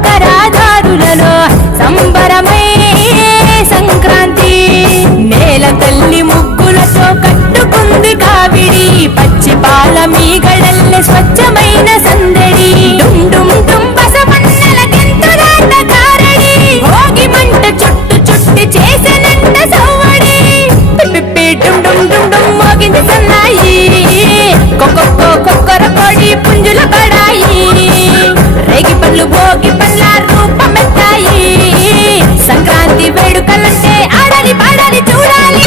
శుభమకరాదారులలో సంబరమై సంక్రాంతి నేల తల్లి ముగ్గులతో కట్టుకుంది కావిడి పచ్చి పాల మీగడల్లె స్వచ్ఛమైన సందడి డుమ్ డుమ్ డుమ్ బసవన్నెలకెంతో దాట కారడి భోగి మంట చుట్టు చుట్టి చేసెనంట సవ్వడి పిప్పి డుమ్ డుమ్ డుమ్ డుమ్ మోగింది సన్నాయి కొక్కొక్కో కొక్కర కొడి పుంజుల బడాయి రేగి పళ్ళు భోగి పళ్ళ రూపమెత్తాయి సంక్రాంతి వేడుకలంటే ఆడాలి పాడాలి చూడాలి